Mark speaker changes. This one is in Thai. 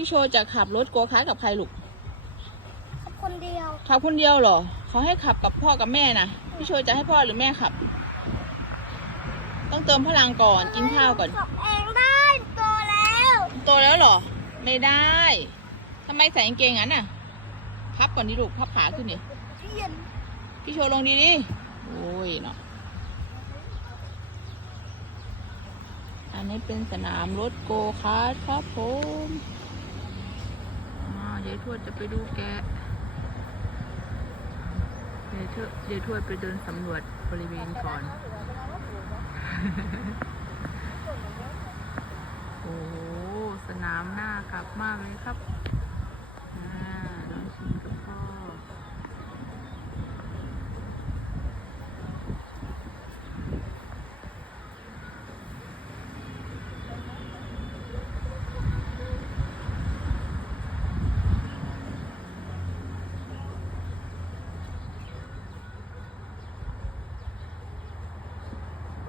Speaker 1: พี่โชจะขับรถโกคาร์ทกับใครลูก
Speaker 2: ขับคนเดียว
Speaker 1: ขับคนเดียวเหรอเขาให้ขับกับพ่อกับแม่นะพี่โชจะให้พ่อหรือแม่ขับ ต้องเติมพลังก่อนกินข้าวก่อน
Speaker 2: ขับเองได้โตแล้ว
Speaker 1: โตแล้วเหรอ ไม่ได้ทำไมใส่กางเกงงั้นน่ะพับก่อนดิลูกพับขาขึ้นนี่
Speaker 2: เพียน
Speaker 1: พี่โชว์ลงดีดิโอ้ยเนาะอันนี้เป็นสนามรถโกคาร์ทครับผมอ่า ยายทวดจะไปดูแกะยายทวดยายทวดไปเดินสำรวจบริเวณก่อน โอ้สนามหน้ากลับมากเลยครับ